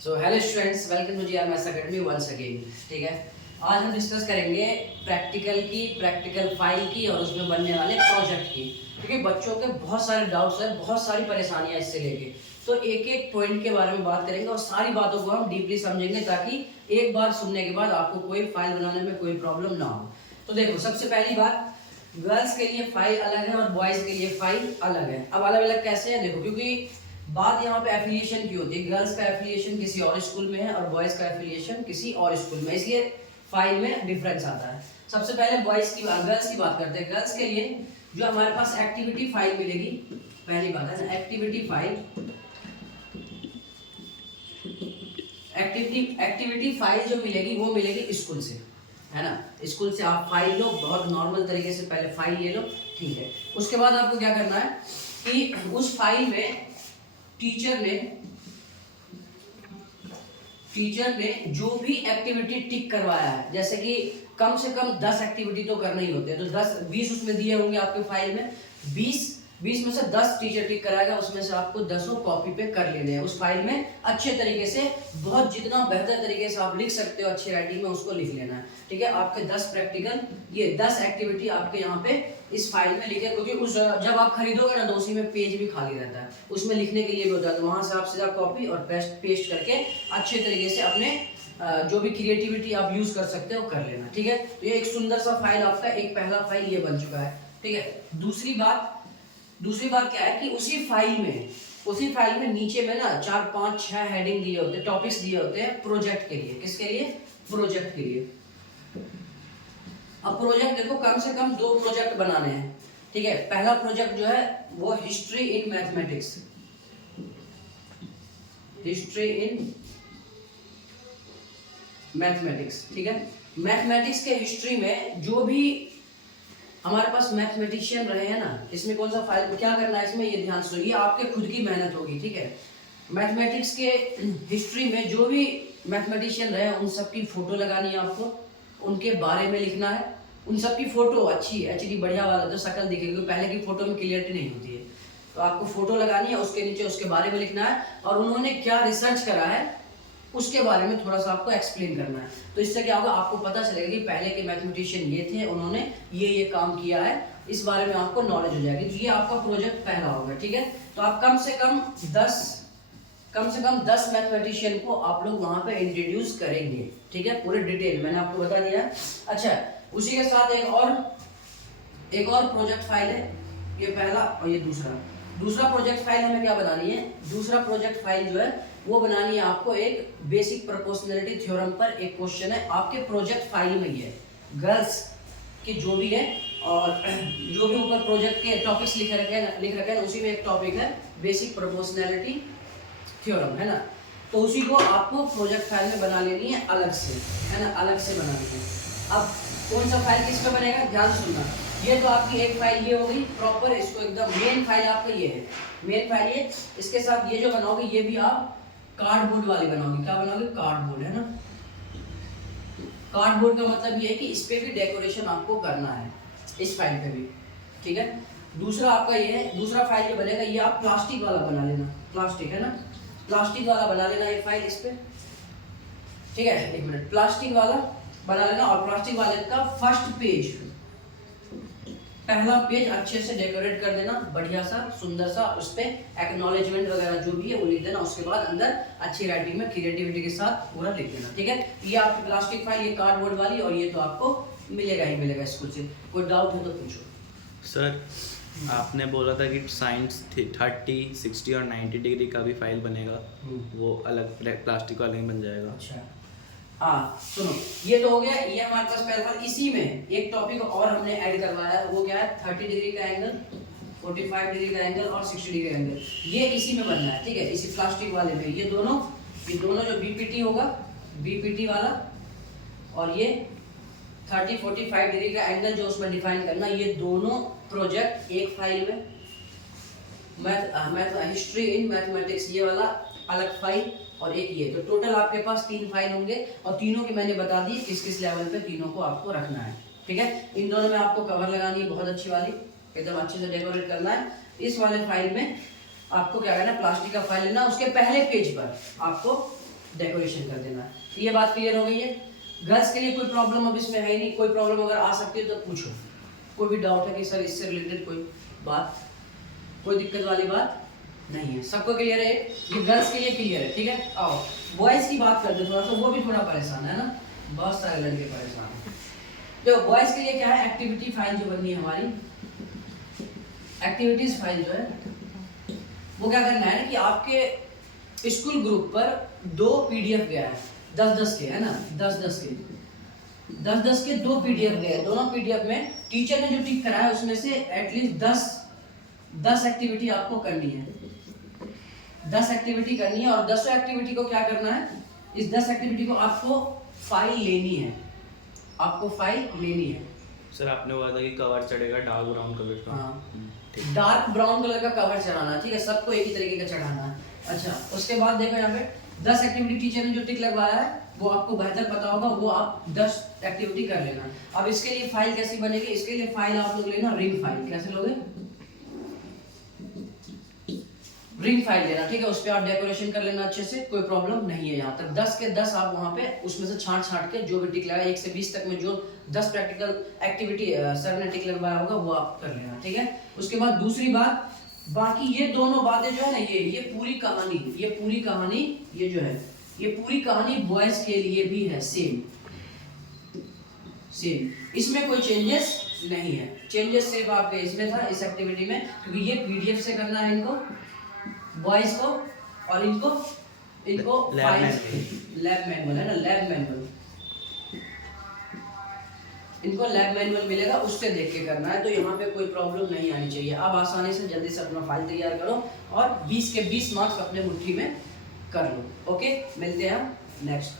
So hello students, welcome to GR maths academy once again. ठीक है, आज हम डिस्कस करेंगे प्रैक्टिकल फाइल की और उसमें बनने वाले प्रोजेक्ट की। क्योंकि बच्चों के बहुत सारे डाउट्स हैं, बहुत सारी परेशानियां इससे लेके, तो एक एक पॉइंट के बारे में बात करेंगे और सारी बातों को हम डीपली समझेंगे ताकि एक बार सुनने के बाद आपको कोई फाइल बनाने में कोई प्रॉब्लम ना हो। तो देखो, सबसे पहली बात, गर्ल्स के लिए फाइल अलग है और बॉयज़ के लिए फाइल अलग है। अब अलग अलग कैसे है देखो, क्योंकि बात यहाँ पे एफिलिएशन की होती है। गर्ल्स का एफिलिएशन किसी और स्कूल में है और बॉयज़ का एफिलिएशन किसी और स्कूल में, इसलिए फाइल में डिफरेंस आता है। सबसे पहले गर्ल्स की बात करते हैं। गर्ल्स के लिए जो हमारे पास एक्टिविटी फाइल मिलेगी, पहली बात है ना, एक्टिविटी फाइल जो मिलेगी वो मिलेगी स्कूल से, है ना। स्कूल से आप फाइल लो, बहुत नॉर्मल तरीके से पहले फाइल ले लो, ठीक है। उसके बाद आपको क्या करना है कि उस फाइल में टीचर ने जो भी एक्टिविटी टिक करवाया है, जैसे कि कम से कम 10 एक्टिविटी तो करना ही होते हैं, तो 10-20 उसमें दिए होंगे आपके फाइल में। 20 में से 10 टीचर टिक कराएगा, उसमें से आपको 10 कॉपी पे कर लेने हैं। उस फाइल में अच्छे तरीके से, बहुत जितना बेहतर तरीके से आप लिख सकते हो अच्छी राइटिंग में, उसको लिख लेना है, ठीक है। आपके 10 प्रैक्टिकल, ये 10 एक्टिविटी आपके यहाँ पे इस फाइल में लिखे, क्योंकि उस जब आप खरीदोगे ना तो उसी में पेज भी खाली रहता है, उसमें लिखने के लिए भी होता है, तो वहाँ से आप सीधा कॉपी और पेस्ट करके अच्छे तरीके से अपने जो भी क्रिएटिविटी आप यूज कर सकते हो कर लेना, ठीक है। तो ये एक सुंदर सा फाइल आपका, एक पहला फाइल ये बन चुका है, ठीक है। दूसरी बात क्या है कि उसी फाइल में नीचे में ना 4, 5, 6 हेडिंग दिए होते हैं, टॉपिक्स दिए होते हैं प्रोजेक्ट के लिए। किसके लिए? प्रोजेक्ट के लिए। अब प्रोजेक्ट देखो, कम से कम 2 प्रोजेक्ट बनाने हैं, ठीक है। पहला प्रोजेक्ट जो है वो हिस्ट्री इन मैथमेटिक्स, ठीक है। मैथमेटिक्स के हिस्ट्री में जो भी हमारे पास मैथमेटिशियन रहे हैं ना, इसमें कौन सा फाइल क्या करना है, इसमें ये ध्यान से, ये आपके खुद की मेहनत होगी, ठीक है। मैथमेटिक्स के हिस्ट्री में जो भी मैथमेटिशियन रहे उन सब की फोटो लगानी है आपको, उनके बारे में लिखना है। उन सब की फोटो अच्छी एचडी बढ़िया वाला, जो शक्ल दिखेगी, पहले की फोटो में क्लियरिटी नहीं होती है, तो आपको फोटो लगानी है, उसके नीचे उसके बारे में लिखना है और उन्होंने क्या रिसर्च करा है उसके बारे में थोड़ा सा आपको एक्सप्लेन करना है। तो इससे क्या होगा, आपको पता चलेगा कि पहले के मैथमेटिशियन ये थे, उन्होंने ये काम किया है, इस बारे में आपको नॉलेज हो जाएगी। तो ये आपका प्रोजेक्ट पहला होगा, ठीक है। तो आप कम से कम 10 मैथमेटिशियन को आप लोग वहां पे इंट्रोड्यूस करेंगे, ठीक है, पूरे डिटेल मैंने आपको बता दिया। अच्छा, उसी के साथ एक और प्रोजेक्ट फाइल है, ये पहला और ये दूसरा प्रोजेक्ट फाइल हमें क्या बनानी है, दूसरा प्रोजेक्ट फाइल जो है वो बनानी है आपको एक बेसिक प्रोपोर्शनैलिटी थ्योरम पर एक क्वेश्चन है आपके प्रोजेक्ट फाइल में। ही है गर्ल्स की जो भी है, और जो भी ऊपर प्रोजेक्ट के टॉपिक्स लिख रखे हैं उसी में एक टॉपिक है बेसिक प्रोपोर्शनैलिटी थ्योरम, है ना। तो उसी को आपको प्रोजेक्ट फाइल में बना लेनी है अलग से, है ना, अलग से बनानी है। अब कौन सा फाइल किस पे बनेगा, ध्यान से सुनना। ये तो आपकी एक फाइल ये हो गई प्रॉपर, इसको एकदम मेन फाइल आपका ये है, मेन फाइल ये। इसके साथ ये जो बनाओगे ये भी आप कार्डबोर्ड वाली बनाओगे। क्या बनाओगे? कार्डबोर्ड, है ना। कार्डबोर्ड का मतलब ये है कि इस पे भी डेकोरेशन आपको करना है, इस फाइल पे भी, ठीक है। दूसरा आपका ये है, दूसरा फाइल ये बनेगा, ये आप प्लास्टिक वाला बना लेना, प्लास्टिक, है ना, प्लास्टिक वाला बना लेना ये फाइल इस पे, ठीक है। 1 मिनट, प्लास्टिक वाला बना लेना और प्लास्टिक वाले का फर्स्ट पेज, पहला पेज अच्छे से डेकोरेट कर देना, बढ़िया सा सुंदर सा, उस पे एक्नॉलेजमेंट वगैरह जो भी है वो लिख देना। उसके बाद अंदर अच्छी राइटिंग में क्रिएटिविटी के साथ पूरा लिख देना, ठीक है। ये आपकी प्लास्टिक फाइल, ये कार्डबोर्ड वाली, और ये तो आपको मिलेगा ही मिलेगा स्कूल से। कोई डाउट है तो पूछो। सर, आपने बोला था कि साइंस 30, 60 और 90 डिग्री का भी फाइल बनेगा, वो अलग प्लास्टिक वाले में बन जाएगा। अच्छा, हाँ सुनो, ये तो हो गया, ये हमारे पास पहला फाइल। इसी में एक टॉपिक और हमने ऐड करवाया है, वो क्या है, 30 डिग्री का एंगल, 45 डिग्री का एंगल और 60 डिग्री का एंगल, ये इसी में बनना है, ठीक है, इसी प्लास्टिक वाले में। ये दोनों जो बीपीटी होगा, बीपीटी वाला, और ये 30, 45 डिग्री का एंगल जो उसमें डिफाइन करना, ये दोनों प्रोजेक्ट एक फाइल में। हिस्ट्री इन मैथमेटिक्स ये वाला अलग फाइल, और एक ये, तो टोटल आपके पास 3 फाइल होंगे, और तीनों की मैंने बता दी किस किस लेवल पे तीनों को आपको रखना है, ठीक है। इन दोनों में आपको कवर लगानी है बहुत अच्छी वाली, एकदम अच्छे से डेकोरेट करना है। इस वाले फाइल में आपको क्या करना है, प्लास्टिक का फाइल लेना, उसके पहले पेज पर आपको डेकोरेशन कर देना है। तो ये बात क्लियर हो गई है। गर्ल्स के लिए कोई प्रॉब्लम अब इसमें है नहीं, कोई प्रॉब्लम अगर आ सकती है तो पूछो, कोई भी डाउट है कि सर इससे रिलेटेड कोई बात, कोई दिक्कत वाली बात नहीं है, सबको क्लियर है। ये गर्ल्स के लिए क्लियर है, ठीक है। आओ बॉयज़ की बात करते थोड़ा सा, वो भी थोड़ा परेशान है ना, बहुत सारे लड़के परेशान हैं। तो बॉयज़ के लिए क्या है, एक्टिविटी फाइल जो बननी है हमारी, एक्टिविटीज़ फाइल जो है वो क्या करना है कि आपके स्कूल ग्रुप पर 2 PDF गया है, 10-10 के, है ना, 10-10 के 2 PDF गए। दोनों PDF में टीचर ने जो टिक करा है उसमें से एटलीस्ट 10 एक्टिविटी आपको करनी है, 10 एक्टिविटी करनी है। और 10 एक्टिविटी को क्या करना है, इस 10 एक्टिविटी को आपको फाइल लेनी है, आपको फाइल लेनी है। सर आपने बोला था कि कवर चढ़ेगा डार्क ब्राउन कलर का। हाँ, डार्क ब्राउन कलर का कवर चढ़ाना है, ठीक है, सबको एक ही तरीके का चढ़ाना है। अच्छा, उसके बाद देखो यहाँ पे 10 एक्टिविटी टीचर ने जो टिक लगवाया है वो आपको बेहतर पता होगा, वो आप 10 एक्टिविटी कर लेना। अब इसके लिए फाइल कैसी बनेगी, इसके लिए फाइल आप लोग लेना रिंग फाइल। कैसे लोगे, रिंग फाइल लेना, ठीक है। उस पर आप डेकोरेशन कर लेना अच्छे से, कोई प्रॉब्लम नहीं है। यहाँ तक 10 के 10 आप वहाँ पे उसमें से छांट के जो भी टिक लगा 1 से 20 तक में जो 10 प्रैक्टिकल एक्टिविटी सर ने टिक लगवाया होगा वो आप कर लेना, ठीक है। उसके बाद दूसरी बात, बाकी ये दोनों बातें जो है ना, ये पूरी कहानी, ये पूरी कहानी, ये जो है ये पूरी कहानी बॉयज के लिए भी है, सेम, इसमें कोई चेंजेस नहीं है। चेंजेस सिर्फ आपके इसमें था, इस एक्टिविटी में, क्योंकि ये PDF से करना है इनको, बॉयज को, और इनको लैब मैनुअल है ना, लैब मैनुअल, इनको लैब मैनुअल मिलेगा, उससे देख के करना है। तो यहाँ पे कोई प्रॉब्लम नहीं आनी चाहिए। अब आसानी से जल्दी से अपना फाइल तैयार करो और 20 के 20 मार्क्स अपने मुट्ठी में कर लो। ओके, मिलते हैं नेक्स्ट।